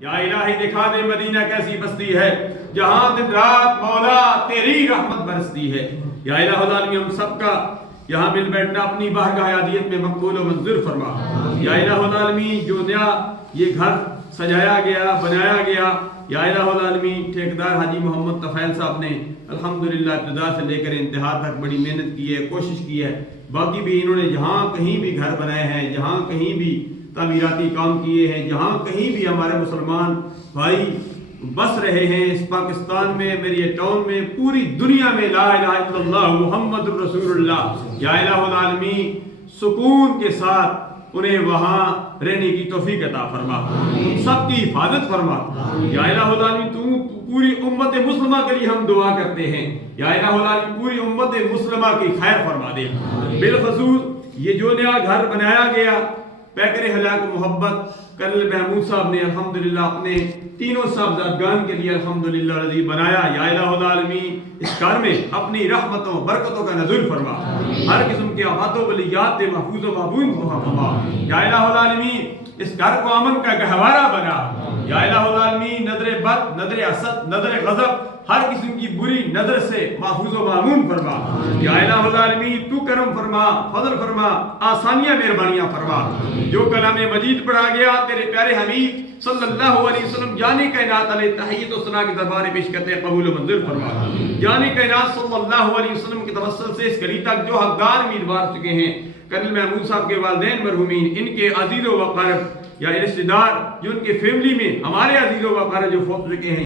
یا الہی دکھا دے مدینہ کیسی بستی ہے جہاں دن رات مولا تیری رحمت برستی ہے۔ یا الہ العالمین ہم سب کا یہاں مل بیٹھنا اپنی بارگاہ عادیت میں مقبول و منظور فرما۔ یا الہ العالمین جو نیا یہ گھر سجایا گیا بنایا گیا، یا الہ العالمین ٹھیکیدار حاجی محمد طفیل صاحب نے الحمدللہ ابتدا سے لے کر انتہا تک بڑی محنت کی ہے، کوشش کی ہے۔ باقی بھی انہوں نے جہاں کہیں بھی گھر بنائے ہیں، جہاں کہیں بھی تعمیراتی کام کیے ہیں، جہاں کہیں بھی ہمارے مسلمان بھائی بس رہے ہیں اس پاکستان میں، میری ٹاؤن میں، پوری دنیا میں لا الہ الا اللہ محمد الرسول اللہ، یا الہ العالمین سکون کے ساتھ انہیں وہاں رہنے کی توفیق عطا فرما، ان سب کی حفاظت فرما۔ یا الہ العالمین تو پوری امت مسلمہ کے لیے ہم دعا کرتے ہیں، یا الہ العالمین پوری امت مسلمہ کی خیر فرما دے۔ بالخصوص یہ جو نیا گھر بنایا گیا پیکر ہلاک محبت کرنل محمود صاحب نے الحمدللہ اپنے تینوں صاحبزادگان کے لیے الحمدللہ رضی بنایا، یا الہ العالمین اس گھر میں اپنی رحمتوں برکتوں کا نزول فرما، ہر قسم کے آفات و بلیات سے محفوظ و معبود فرما۔ یا الہ العالمین اس گھر کو امن کا گہوارہ بنا، یا الہ العالمین نظر بد، نظر حسد، نظر غضب، ہر قسم کی بری نظر سے محفوظ و معمون فرما۔ یا الہ العالمین تو کرم فرما، فضل فرما، آسانیاں مہربانیاں فرما۔ جو کلام مجید پڑھا گیا تیرے پیارے حبیب صلی اللہ علیہ وسلم جانی کائنات علیہ تحیت و ثنا کے دربار پیش کرتے قبول و منظور فرما۔ جانی کائنات صلی اللہ علیہ وسلم کے توسل سے اس گھڑی تک جو حقدار امیدوار چکے ہیں، کرنل محمود صاحب کے والدین مرحومین، ان کے عزیز و وقارب یا رشتہ دار جو ان کے فیملی میں ہمارے عزیز و وقارب جو فوت چکے ہیں،